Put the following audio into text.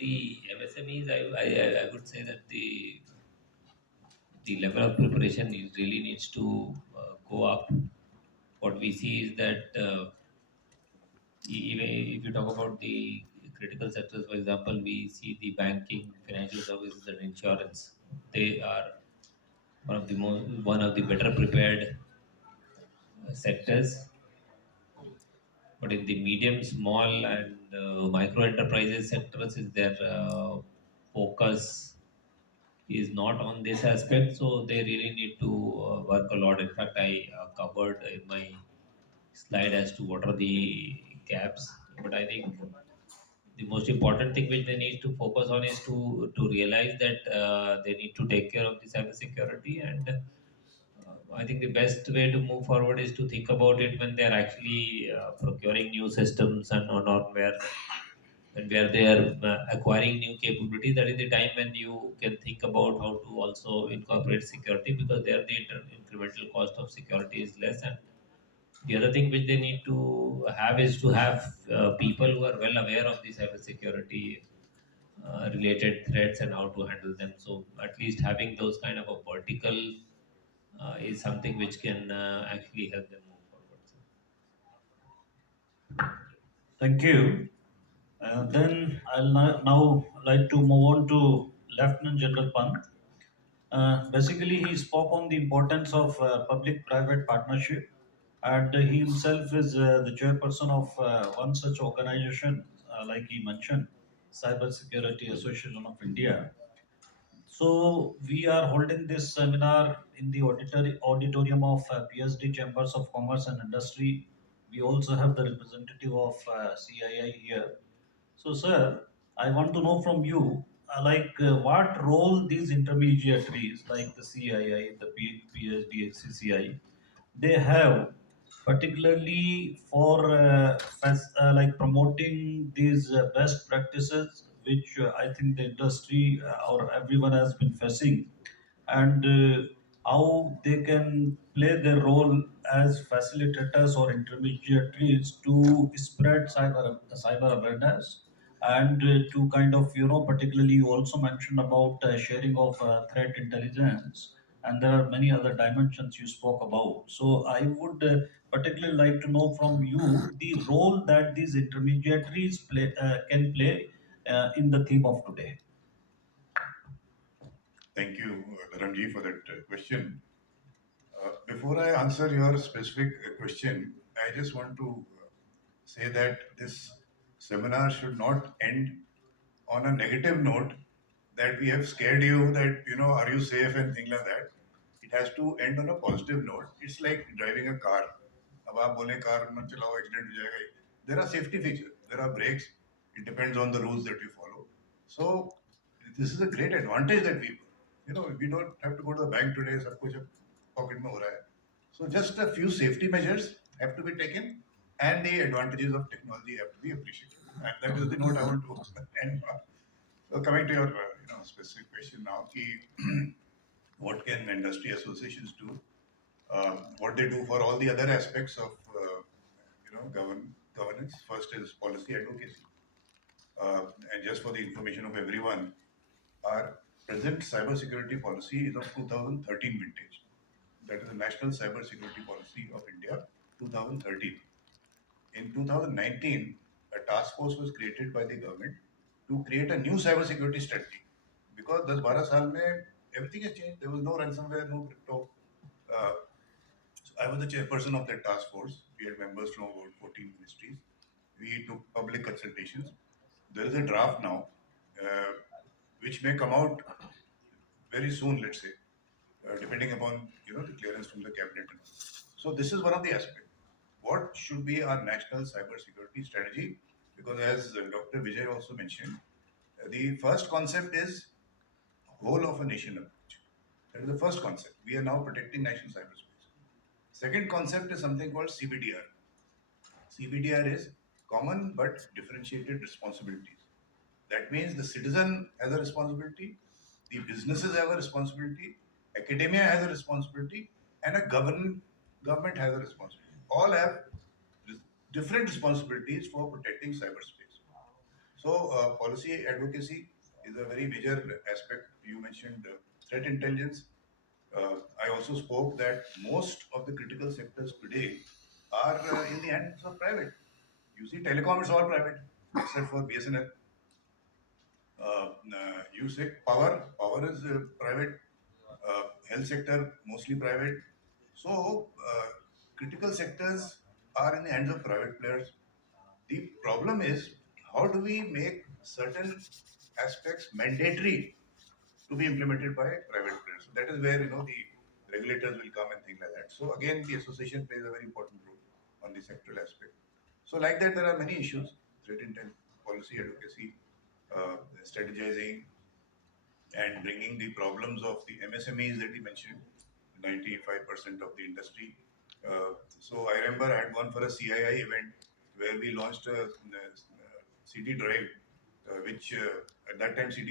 the MSMEs, I would say that the level of preparation really needs to go up. What we see is that even if you talk about the critical sectors, for example, we see the banking, financial services, and insurance. They are one of the better prepared sectors. But in the medium, small, and micro enterprises sectors, is their focus is not on this aspect, so they really need to work a lot. In fact, I covered in my slide as to what are the gaps. But I think the most important thing which they need to focus on is to realize that they need to take care of the cyber security. And I think the best way to move forward is to think about it when they are actually procuring new systems, and on where they are acquiring new capability. That is the time when you can think about how to also incorporate security, because there the incremental cost of security is less. And the other thing which they need to have is to have people who are well aware of the cybersecurity related threats and how to handle them. So at least having those kind of a vertical is something which can actually help them move forward. So, Thank you. Then I'll now like to move on to Lieutenant General Pant. Basically, he spoke on the importance of public-private partnership, and he himself is the chairperson of one such organization, like he mentioned, Cybersecurity Association of India. So we are holding this seminar in the auditorium of PSD Chambers of Commerce and Industry. We also have the representative of CII here. So, sir, I want to know from you, what role these intermediaries like the CII, the PSD, CCI, they have, particularly for like promoting these best practices, which I think the industry or everyone has been facing, and how they can play their role as facilitators or intermediaries to spread cyber awareness, and to kind of, particularly you also mentioned about sharing of threat intelligence, and there are many other dimensions you spoke about. So I would particularly like to know from you the role that these intermediaries can play in the theme of today. Thank you, Dharamji, for that question. Before I answer your specific question, I just want to say that this seminar should not end on a negative note, that we have scared you, that, are you safe and things like that. It has to end on a positive note. It's like driving a car. अब आप बोले car मत चलाओ accident हो जाएगा. There are safety features, there are brakes. It depends on the rules that you follow. So this is a great advantage that we don't have to go to the bank today. सब कुछ pocket में हो रहा है. So just a few safety measures have to be taken, and the advantages of technology have to be appreciated. And that is the note I want to end on. So coming to your specific question now, ki, what can industry associations do? What they do for all the other aspects of governance. First is policy advocacy, and just for the information of everyone, our present cybersecurity policy is of 2013 vintage. That is the National Cybersecurity Policy of India, 2013. In 2019, a task force was created by the government to create a new cybersecurity strategy. Because 10-12 साल में everything has changed. There was no ransomware, no crypto. Uh, so I was the chairperson of that task force. We had members from about 14 ministries. We took public consultations. There is a draft now, uh, which may come out very soon, let's say, depending upon the clearance from the cabinet. So this is one of the aspects. What should be our national cyber security strategy? Because as Dr. Vijay also mentioned, the first concept is whole of a nation approach. That is the first concept. We are now protecting national cyberspace. Second concept is something called CBDR. CBDR is common but differentiated responsibilities. That means the citizen has a responsibility, the businesses have a responsibility, academia has a responsibility, and a government has a responsibility. All have different responsibilities for protecting cyberspace. So, policy advocacy is a very major aspect. You mentioned threat intelligence. I also spoke that most of the critical sectors today are in the hands of private. You see, telecom is all private, except for BSNL. You say power is private. Health sector mostly private. So critical sectors are in the hands of private players. The problem is how do we make certain aspects mandatory to be implemented by private players. So that is where the regulators will come and things like that. So again, the association plays a very important role on the sectoral aspect. So like that, there are many issues: threat intel, policy advocacy, strategizing, and bringing the problems of the MSMEs that he mentioned, 95% of the industry. So I remember I had gone for a CII event where we launched a CD drive, which at that time CD